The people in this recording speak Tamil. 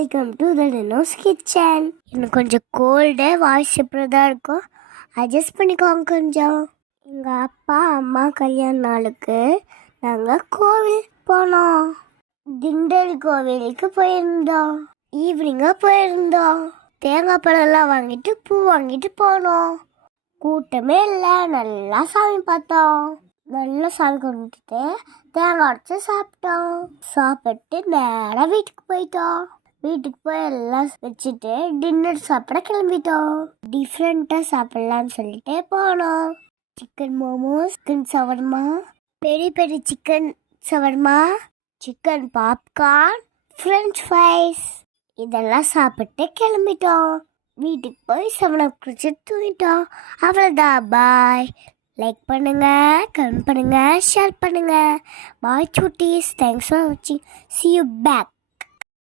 Welcome to the Denos kitchen. எனக்கு கொஞ்சம் கோல்டு, வாய்ஸ் இப்படிதான் இருக்கும், அட்ஜஸ்ட் பண்ணிக்கோங்க கொஞ்சம். எங்கள் அப்பா அம்மா கல்யாண நாளுக்கு நாங்கள் கோவில் போனோம். திண்டல் கோவிலுக்கு போயிருந்தோம். ஈவினிங்காக போயிருந்தோம். தேங்காய் பழம்லாம் வாங்கிட்டு பூ வாங்கிட்டு போனோம். கூட்டமே இல்லை, நல்லா சாமி பார்த்தோம். நல்லா சாமி கும்பிட்டுட்டு தேங்காய் உடச்சி சாப்பிட்டோம். சாப்பிட்டு நேராக வீட்டுக்கு போயிட்டோம். வீட்டுக்கு போய் எல்லாம் வச்சுட்டு டின்னர் சாப்பிட கிளம்பிட்டோம். டிஃப்ரெண்ட்டாக சாப்பிட்லான்னு சொல்லிட்டு போனோம். சிக்கன் மோமோஸ், சிக்கன் சவர்மா, பெரிய பெரிய சிக்கன் சவர்மா, சிக்கன் பாப்கார்ன், ஃப்ரெஞ்ச் ஃப்ரைஸ் இதெல்லாம் சாப்பிட்டு கிளம்பிட்டோம். வீட்டுக்கு போய் 7 குடிச்சிட்டு தூங்கிட்டோம். அவ்வளோதான், பாய். லைக் பண்ணுங்க, கமெண்ட் பண்ணுங்க, ஷேர் பண்ணுங்க. பாய் சுட்டீஸ், தேங்க்ஸ் ஃபார் வாட்சிங். see you back.